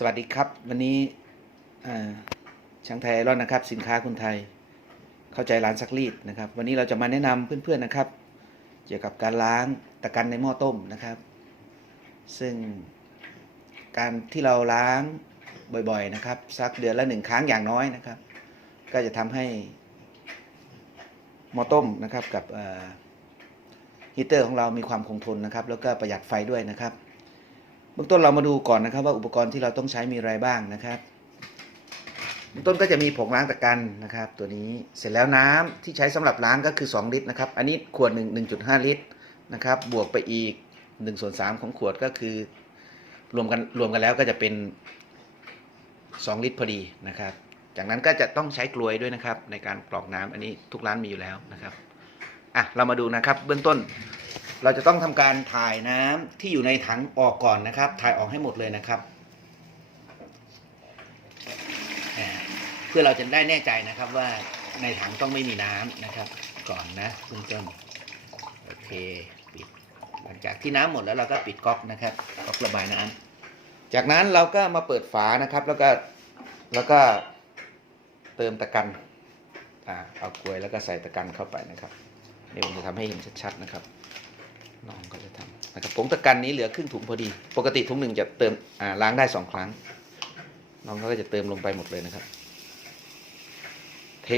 สวัสดีครับ วันนี้ช่างไทยไอรอนนะครับ สินค้าคนไทย เข้าใจร้านซักรีดนะครับ วันนี้เราจะมาแนะนำเพื่อนๆนะครับ เกี่ยวกับการล้างตะกันในหม้อต้มนะครับ ซึ่งการที่เราล้างบ่อยๆนะครับสักเดือนละหนึ่งครั้งอย่างน้อยนะครับ ก็จะทำให้หม้อต้มนะครับกับฮีเตอร์ของเรามีความคงทนนะครับ แล้วก็ประหยัดไฟด้วยนะครับ บื้องต้นเรามาดูก่อนนะครับ ว่าอุปกรณ์ที่เราต้องใช้มีอะไรบ้างนะครับเบื้องต้นก็จะมีผงล้างตะกันนะครับ ตัวนี้เสร็จแล้วน้ำที่ใช้สำหรับล้างก็คือ 2 ลิตรนะครับ อันนี้ขวด1 1.5 ลิตรนะครับ บวกไปอีก1ส่วน3ของขวดก็คือ รวมกันรวมกันแล้วก็จะเป็น 2 ลิตรพอดีนะครับ จากนั้นก็จะต้องใช้กลวยด้วยนะครับ ในการกรอกน้ำอันนี้ทุกร้านมีอยู่แล้วนะครับอะเรามาดูนะครับ เบื้องต้น เราจะต้องทำการถ่ายน้ำที่อยู่ในถังออกก่อนนะครับ ถ่ายออกให้หมดเลยนะครับ เพื่อเราจะได้แน่ใจนะครับว่าในถังต้องไม่มีน้ำนะครับ ก่อนนะเบื้องต้นโอเคปิดหลังจากที่น้ำหมดแล้วเราก็ปิดก๊อกนะครับก๊อกระบายน้ำจากนั้นเราก็มาเปิดฝานะครับ แล้วก็แล้วก็เติมตะกันอ่าเอากลวยแล้วก็ใส่ตะกันเข้าไปนะครับเดี๋ยวผมจะทำให้เห็นชัดๆนะครับ น้องก็จะทำนะครับผงตะกันนี้เหลือครึ่งถุงพอดี ปกติถุงหนึ่งจะเติมอ่าล้างได้สองครั้ง น้องเขาก็จะเติมลงไปหมดเลยนะครับ เท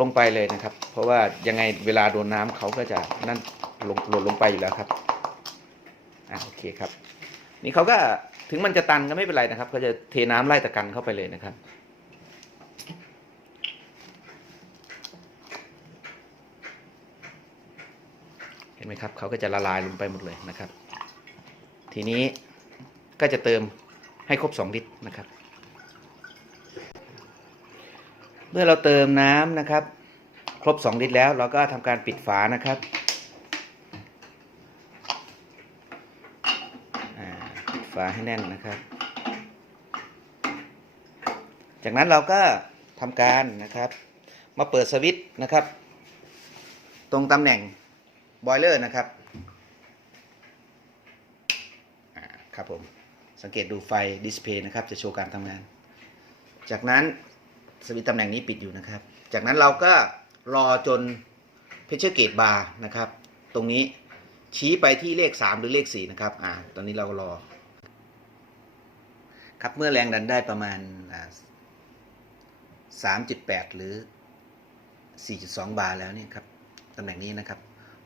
ลงไปเลยนะครับ เพราะว่ายังไงเวลาโดนน้ำเขาก็จะนั่นลงหล่นลงไปอยู่แล้วครับอ่าโอเคครับ นี่เขาก็ถึงมันจะตันก็ไม่เป็นไรนะครับ ก็จะเทน้ำไล่ตะกันเข้าไปเลยนะครับ ห็นไหมครับเขาก็จะละลายลงไปหมดเลยนะครับ ทีนี้ก็จะเติมให้ครบ 2 ลิตรนะครับ เมื่อเราเติมน้ำนะครับ ครบ 2 ลิตรแล้ว เราก็ทำการปิดฝานะครับปิดฝาให้แน่นนะครับ จากนั้นเราก็ทำการนะครับ มาเปิดสวิตช์นะครับ ตรงตำแหน่ง บอยเลอร์นะครับครับผมสังเกตดูไฟดิสเพย์นะครับจะโชว์การทำงาน จากนั้นสวิตช์ตำแหน่งนี้ปิดอยู่นะครับ จากนั้นเราก็รอจนเพชเชอร์เกตบาร์นะครับ ตรงนี้ชี้ไปที่เลข 3 หรือเลข 4 นะครับ อ่า ตอนนี้เราก็รอ ครับเมื่อแรงดันได้ประมาณ 3.8 หรือ 4.2 บาร์แล้วเนี่ยครับ ตำแหน่งนี้นะครับ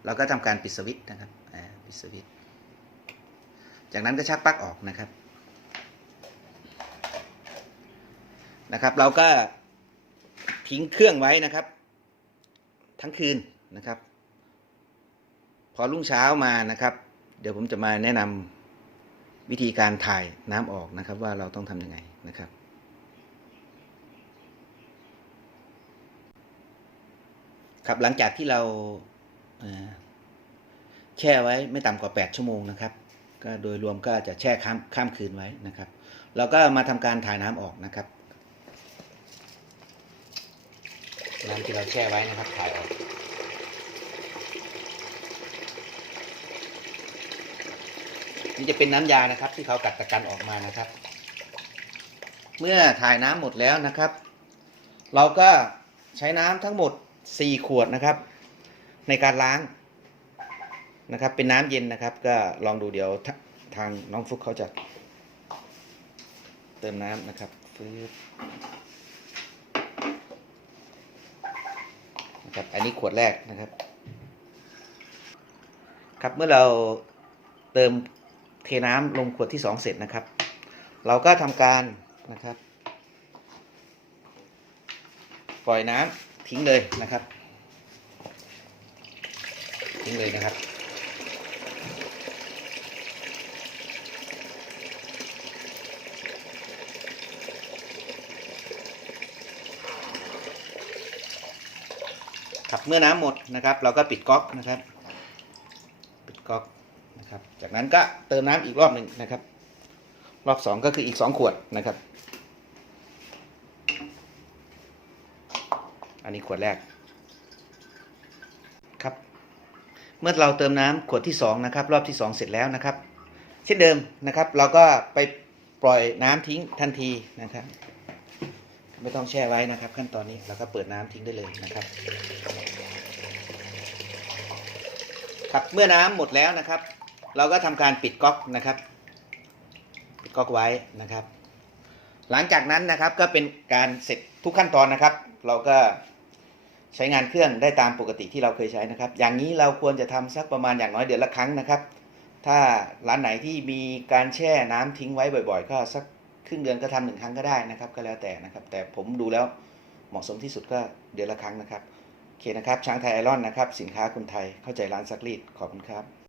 เราก็ทำการปิดสวิตช์นะครับปิดสวิตช์จากนั้นก็ชักปลั๊กออกนะครับนะครับ เราก็ทิ้งเครื่องไว้นะครับ ทั้งคืนนะครับ พอรุ่งเช้ามานะครับ เดี๋ยวผมจะมาแนะนำวิธีการถ่ายน้ำออกนะครับ ว่าเราต้องทำยังไงนะครับครับหลังจากที่เรา แช่ไว้ไม่ต่ำกว่า 8 ชั่วโมงนะครับ ก็โดยรวมก็จะแช่ข้ามข้ามคืนไว้นะครับ เราก็มาทำการถ่ายน้ำออกนะครับ น้ำที่เราแช่ไว้นะครับถ่ายออกนี่จะเป็นน้ำยานะครับ ที่เขากัดตะกันออกมานะครับ เมื่อถ่ายน้ำหมดแล้วนะครับ เราก็ใช้น้ำทั้งหมด 4 ขวดนะครับ ในการล้างนะครับ เป็นน้ำเย็นนะครับ ก็ลองดูเดี๋ยวทาทางน้องฟลุกเขาจะเติมน้ำนะครับฟืบนะครับอันนี้ขวดแรกนะครับ ครับเมื่อเราเติมเทน้ำลงขวดที่2เสร็จนะครับ เราก็ทำการนะครับ ปล่อยน้ำทิ้งเลยนะครับ ทิ้งเลยนะครับครับเมื่อน้ำหมดนะครับ เราก็ปิดก๊อกนะครับ ปิดก๊อกนะครับ จากนั้นก็เติมน้ำอีกรอบหนึ่งนะครับ รอบสองก็คืออีกสองขวดนะครับ อันนี้ขวดแรก ครับ เมื่อเราเติมน้ำขวดที่สองนะครับรอบที่สองเสร็จแล้วนะครับ เช่นเดิมนะครับ เราก็ไปปล่อยน้ำทิ้งทันทีนะครับ ไม่ต้องแช่ไว้นะครับ ขั้นตอนนี้เราก็เปิดน้ำทิ้งได้เลยนะครับครับเมื่อน้ำหมดแล้วนะครับ เราก็ทำการปิดก๊อกนะครับ ปิดก๊อกไว้นะครับ หลังจากนั้นนะครับก็เป็นการเสร็จทุกขั้นตอนนะครับ เราก็ ใช้งานเครื่องได้ตามปกติที่เราเคยใช้นะครับ อย่างนี้เราควรจะทำสักประมาณอย่างน้อยเดือนละครั้งนะครับ ถ้าร้านไหนที่มีการแช่น้ำทิ้งไว้บ่อย ๆ ก็สักครึ่งเดือนก็ทำหนึ่งครั้งก็ได้นะครับ ก็แล้วแต่นะครับ แต่ผมดูแล้วเหมาะสมที่สุดก็เดือนละครั้งนะครับโอเคนะครับช้างไทยไอรอนนะครับ สินค้าคนไทยเข้าใจร้านซักรีดขอบคุณครับ